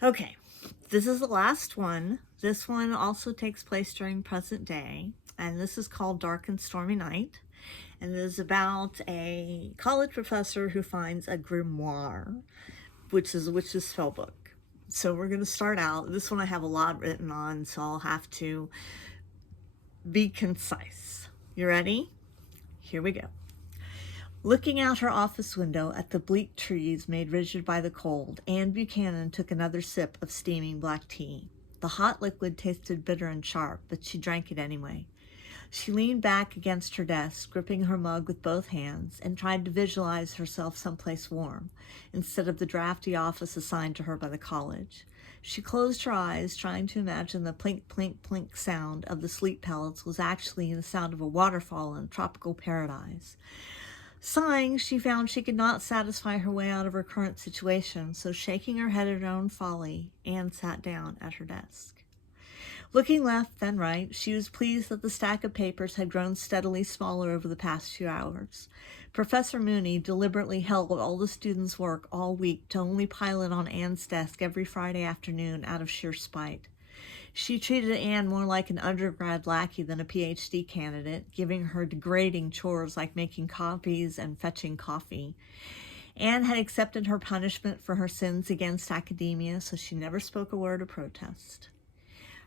Okay, this is the last one. This one also takes place during present day, and this is called Dark and Stormy Night, and it is about a college professor who finds a grimoire, which is a witch's spell book. So we're going to start out. This one I have a lot written on, so I'll have to be concise. You ready? Here we go. Looking out her office window at the bleak trees made rigid by the cold, Anne Buchanan took another sip of steaming black tea. The hot liquid tasted bitter and sharp, but she drank it anyway. She leaned back against her desk, gripping her mug with both hands, and tried to visualize herself someplace warm, instead of the drafty office assigned to her by the college. She closed her eyes, trying to imagine the plink, plink, plink sound of the sleep pellets was actually the sound of a waterfall in a tropical paradise. Sighing, she found she could not satisfy her way out of her current situation, so shaking her head at her own folly, Anne sat down at her desk. Looking left, then right, she was pleased that the stack of papers had grown steadily smaller over the past few hours. Professor Mooney deliberately held all the students' work all week to only pile it on Anne's desk every Friday afternoon out of sheer spite. She treated Anne more like an undergrad lackey than a PhD candidate, giving her degrading chores like making copies and fetching coffee. Anne had accepted her punishment for her sins against academia, so she never spoke a word of protest.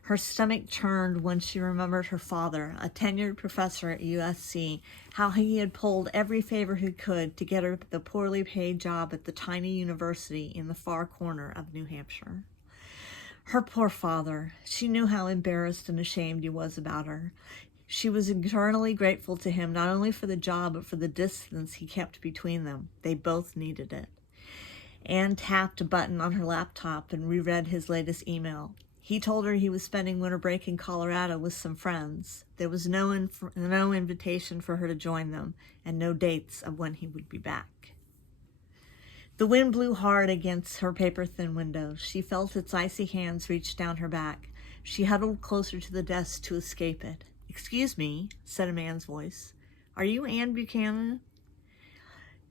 Her stomach churned when she remembered her father, a tenured professor at USC, how he had pulled every favor he could to get her the poorly paid job at the tiny university in the far corner of New Hampshire. Her poor father. She knew how embarrassed and ashamed he was about her. She was eternally grateful to him, not only for the job, but for the distance he kept between them. They both needed it. Anne tapped a button on her laptop and reread his latest email. He told her he was spending winter break in Colorado with some friends. There was no invitation for her to join them, and no dates of when he would be back. The wind blew hard against her paper-thin window. She felt its icy hands reach down her back. She huddled closer to the desk to escape it. "Excuse me," said a man's voice. "Are you Anne Buchanan?"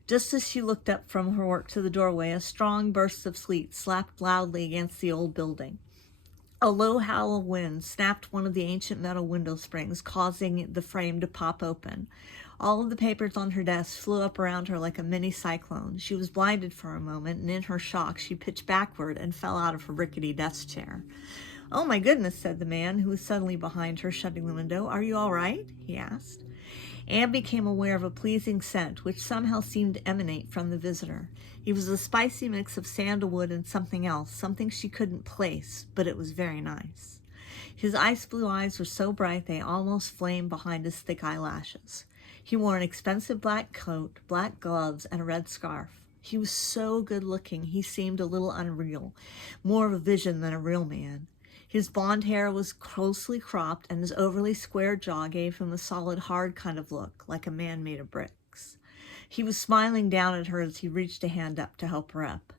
Just as she looked up from her work to the doorway, a strong burst of sleet slapped loudly against the old building. A low howl of wind snapped one of the ancient metal window springs, causing the frame to pop open. All of the papers on her desk flew up around her like a mini cyclone. She was blinded for a moment, and in her shock, she pitched backward and fell out of her rickety desk chair. "Oh, my goodness," said the man, who was suddenly behind her, shutting the window. "Are you all right?" he asked. Anne became aware of a pleasing scent, which somehow seemed to emanate from the visitor. It was a spicy mix of sandalwood and something else, something she couldn't place, but it was very nice. His ice blue eyes were so bright they almost flamed behind his thick eyelashes. He wore an expensive black coat, black gloves, and a red scarf. He was so good-looking he seemed a little unreal, more of a vision than a real man. His blonde hair was closely cropped, and his overly square jaw gave him a solid, hard kind of look, like a man made of bricks. He was smiling down at her as he reached a hand up to help her up.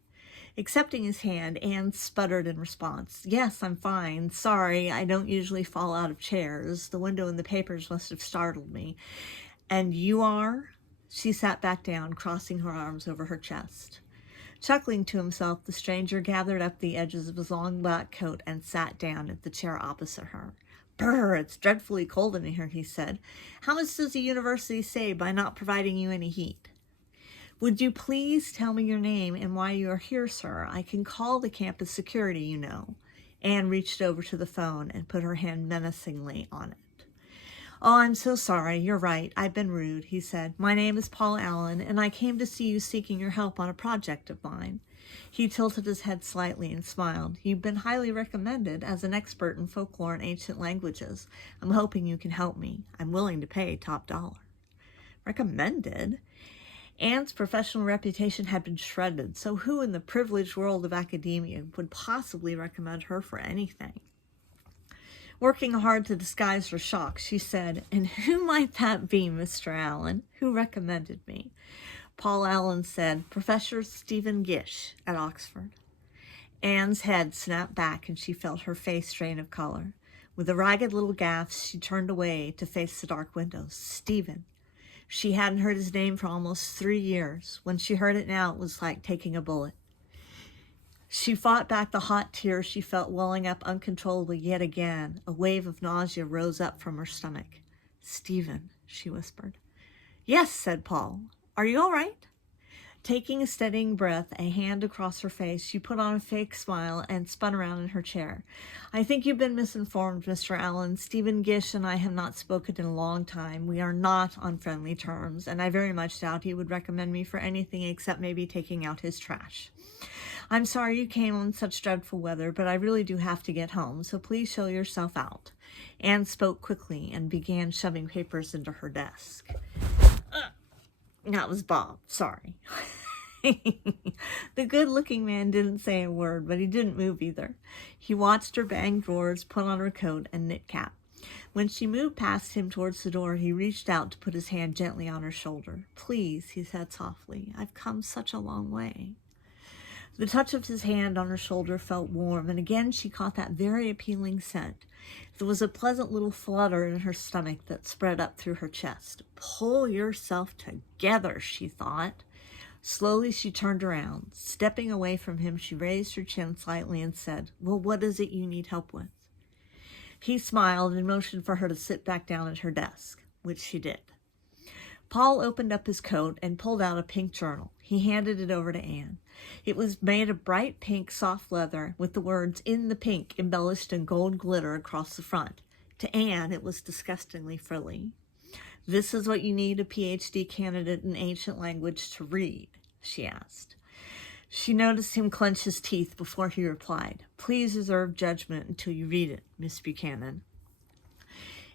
Accepting his hand, Anne sputtered in response. "Yes, I'm fine. Sorry, I don't usually fall out of chairs. The window and the papers must have startled me. And you are?" She sat back down, crossing her arms over her chest. Chuckling to himself, the stranger gathered up the edges of his long black coat and sat down at the chair opposite her. "Brr, it's dreadfully cold in here," he said. "How much does the university save by not providing you any heat?" "Would you please tell me your name and why you are here, sir? I can call the campus security, you know." Anne reached over to the phone and put her hand menacingly on it. "Oh, I'm so sorry. You're right. I've been rude," he said. "My name is Paul Allen, and I came to see you seeking your help on a project of mine." He tilted his head slightly and smiled. "You've been highly recommended as an expert in folklore and ancient languages. I'm hoping you can help me. I'm willing to pay top dollar." Recommended? Anne's professional reputation had been shredded, so who in the privileged world of academia would possibly recommend her for anything? Working hard to disguise her shock, she said, "And who might that be, Mr. Allen? Who recommended me?" Paul Allen said, "Professor Stephen Gish at Oxford." Anne's head snapped back and she felt her face strain of color. With a ragged little gasp, she turned away to face the dark windows. Stephen. She hadn't heard his name for almost 3 years. When she heard it now, it was like taking a bullet. She fought back the hot tears she felt welling up uncontrollably yet again. A wave of nausea rose up from her stomach. "Stephen," she whispered. "Yes," said Paul. "Are you all right?" Taking a steadying breath, a hand across her face, she put on a fake smile and spun around in her chair. "I think you've been misinformed, Mr. Allen. Stephen Gish and I have not spoken in a long time. We are not on friendly terms, and I very much doubt he would recommend me for anything except maybe taking out his trash. I'm sorry you came in such dreadful weather, but I really do have to get home, so please show yourself out." Anne spoke quickly and began shoving papers into her desk. That was Bob. Sorry. The good-looking man didn't say a word, but he didn't move either. He watched her bang drawers, put on her coat and knit cap. When she moved past him towards the door, he reached out to put his hand gently on her shoulder. "Please," he said softly, "I've come such a long way." The touch of his hand on her shoulder felt warm, and again she caught that very appealing scent. There was a pleasant little flutter in her stomach that spread up through her chest. "Pull yourself together," she thought. Slowly she turned around. Stepping away from him, she raised her chin slightly and said, "Well, what is it you need help with?" He smiled and motioned for her to sit back down at her desk, which she did. Paul opened up his coat and pulled out a pink journal. He handed it over to Anne. It was made of bright pink soft leather with the words "In the Pink" embellished in gold glitter across the front. To Anne, it was disgustingly frilly. "This is what you need a PhD candidate in ancient language to read?" she asked. She noticed him clench his teeth before he replied, "Please reserve judgment until you read it, Miss Buchanan."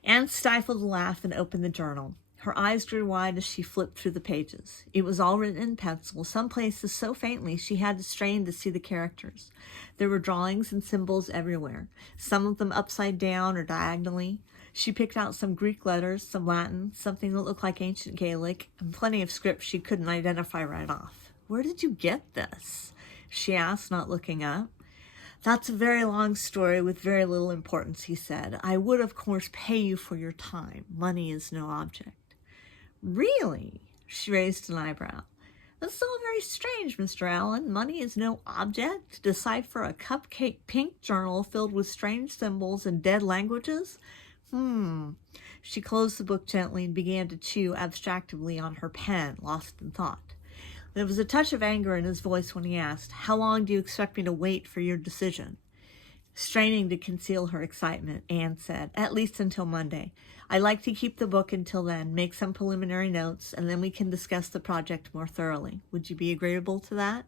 Anne stifled a laugh and opened the journal. Her eyes grew wide as she flipped through the pages. It was all written in pencil, some places so faintly she had to strain to see the characters. There were drawings and symbols everywhere, some of them upside down or diagonally. She picked out some Greek letters, some Latin, something that looked like ancient Gaelic, and plenty of script she couldn't identify right off. "Where did you get this?" she asked, not looking up. "That's a very long story with very little importance," he said. "I would, of course, pay you for your time. Money is no object." "Really?" She raised an eyebrow. "That's all very strange, Mr. Allen. Money is no object? To decipher a cupcake pink journal filled with strange symbols and dead languages? She closed the book gently and began to chew abstractedly on her pen, lost in thought. There was a touch of anger in his voice when he asked, "How long do you expect me to wait for your decision?" Straining to conceal her excitement, Anne said, "At least until Monday. I'd like to keep the book until then, make some preliminary notes, and then we can discuss the project more thoroughly. Would you be agreeable to that?"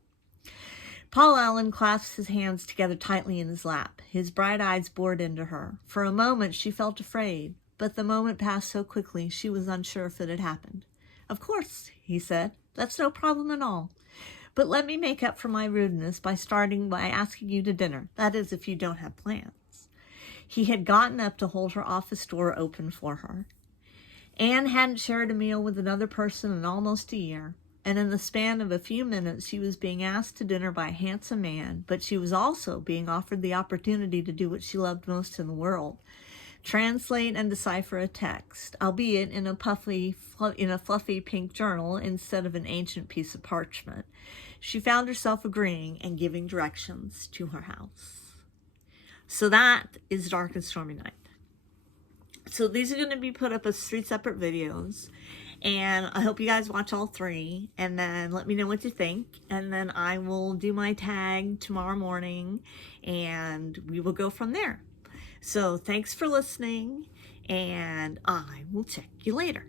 Paul Allen clasped his hands together tightly in his lap. His bright eyes bored into her. For a moment she felt afraid, but the moment passed so quickly she was unsure if it had happened. "Of course," he said. "That's no problem at all. But let me make up for my rudeness by starting by asking you to dinner. That is, if you don't have plans." He had gotten up to hold her office door open for her. Anne hadn't shared a meal with another person in almost a year, and in the span of a few minutes she was being asked to dinner by a handsome man, but she was also being offered the opportunity to do what she loved most in the world: translate and decipher a text, albeit in a fluffy pink journal instead of an ancient piece of parchment. She found herself agreeing and giving directions to her house. So that is Dark and Stormy Night. So these are going to be put up as 3 separate videos, and I hope you guys watch all 3, and then let me know what you think, and then I will do my tag tomorrow morning, and we will go from there. So thanks for listening, and I will check you later.